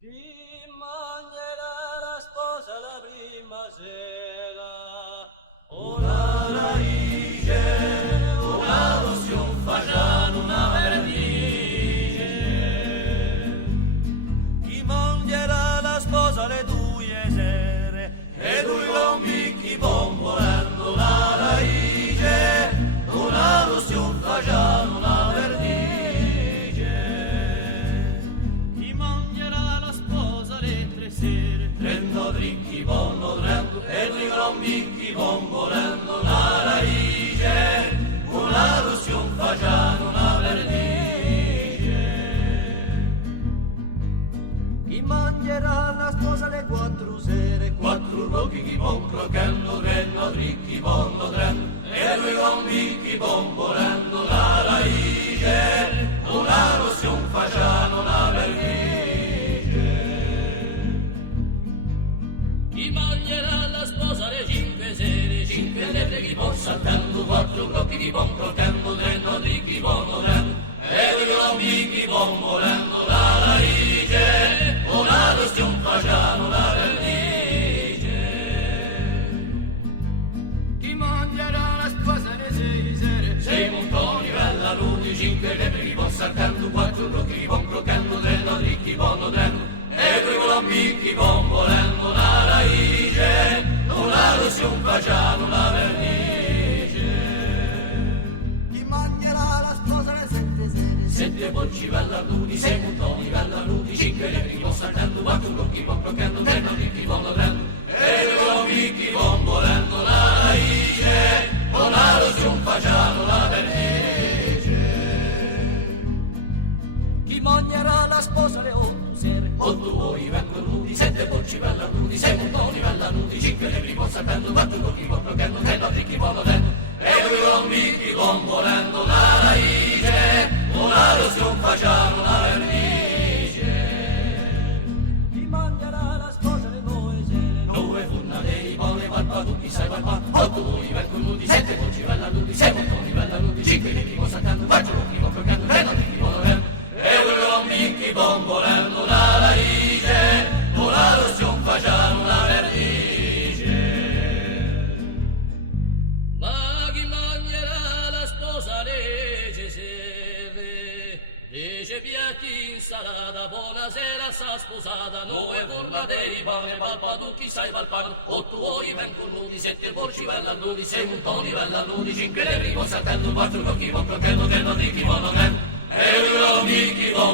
Chi mangerà la sposa la prima sera? Una raice, una lozione facciano una vernice. Chi mangerà la sposa le due sere? E due lombicchi bombolando una raice, una lozione facciano una vernice. Trento dricchi bombolando e due lombicchi bombolando una raice, una lozione facciano una vernice. Chi mangerà la sposa le quattro sere? Quattro rocchi chi bombolando, trento dricchi bombolando e due lombicchi bombolando una raice, una lozione facciano una vernice. Chi mangerà la sposa le cinque sere? Cinque sere chi può saltando, quattro blocchi chi può croccando, trento dricchi può morendo, e due lombicchi può morendo la raice, una lozione facciano una vernice. Chi mangerà la sposa le sei sere? Sei montoni, bella nudi, cinque sere chi può saltando, quattro blocchi chi può croccando, trento dricchi può morendo, e due lombicchi può morendo una raice, una lozione facciano una vernice. Chi mangerà la sposa le sette sere? Sette porci bellarnudi, sei montoni bellarnudi, cinque lepri chi può saltando, quattro blocchi può croccando, trento dricchi può morendo, e due lombicchi può morendo una raice, una lozione facciano una vernice. Chi mangerà la sposa le otto sere? Otto uoi vengono nudi, sette porci bellarnudi, sei montoni bellarnudi, cinque lepri può saltando, quattro blocchi può croccando, trento dricchi può morendo, e due lombicchi può morendo una raice, una lozione facciano una vernice. Chi mangerà la sposa le nove sere? Nove furnaderi, buone barbaducchi, sai barba, otto uoi vengono nudi, sette porci bellarnudi, sei montoni bellarnudi, cinque lepri può saltando, quattro blocchi può croccando, trento dricchi può morendo, e due lombicchi può morendo una raice, una lozione facciano una vernice. Ma chi mangerà la sposa le sere? Dice piatti insalata, buonasera sta sposata, nove forma dei pane, palpaducchi sai palpano, otto uoi vengono nudi, sette porci bellarnudi, sei montoni bellarnudi, cinque lepri può saltando, quattro blocchi può croccando, trento dricchi può morendo, e due lombicchi può